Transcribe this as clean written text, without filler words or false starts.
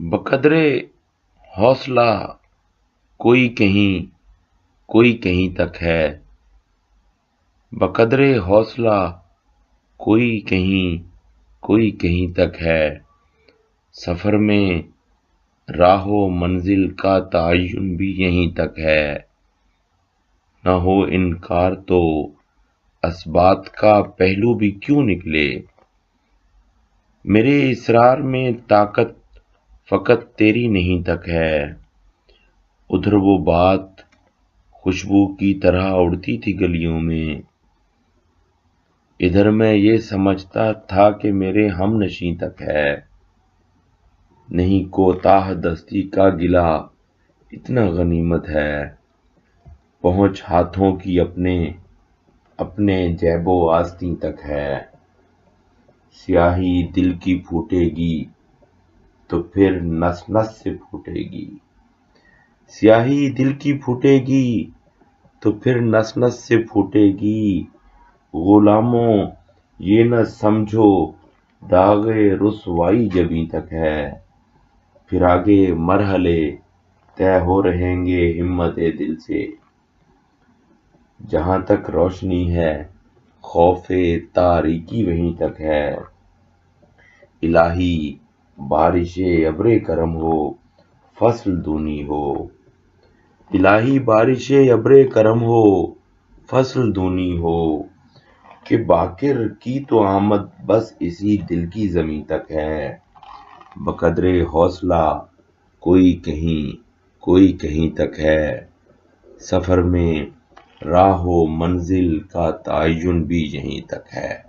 बकदरे हौसला कोई कहीं तक है। बकदरे हौसला कोई कहीं तक है। सफर में राहो मंजिल का तयन भी यहीं तक है। न हो इनकार तो असबात का पहलू भी क्यों निकले। मेरे इसरार में ताकत फकत तेरी नहीं तक है। उधर वो बात खुशबू की तरह उड़ती थी गलियों में। इधर मैं ये समझता था कि मेरे हमनशी तक है। नहीं कोताह दस्ती का गिला इतना गनीमत है। पहुंच हाथों की अपने जैबो आस्तीं तक है। स्याही दिल की फूटेगी तो फिर नस नस से फूटेगी। स्याही दिल की फूटेगी तो फिर नस नस से फूटेगी। गुलामों ये न समझो दागे रुसवाई जबीं तक है। फिर आगे मरहले तय हो रहेंगे हिम्मत दिल से। जहां तक रोशनी है खौफे तारीकी वहीं तक है। इलाही बारिशे अब्रे करम हो फसल दूनी हो। इलाही बारिशे अब्रे करम हो फसल दूनी हो। कि बाकिर की तो आमद बस इसी दिल की जमीं तक है। बकदरे हौसला कोई कहीं तक है। सफर में राहो मंजिल का तयन भी यहीं तक है।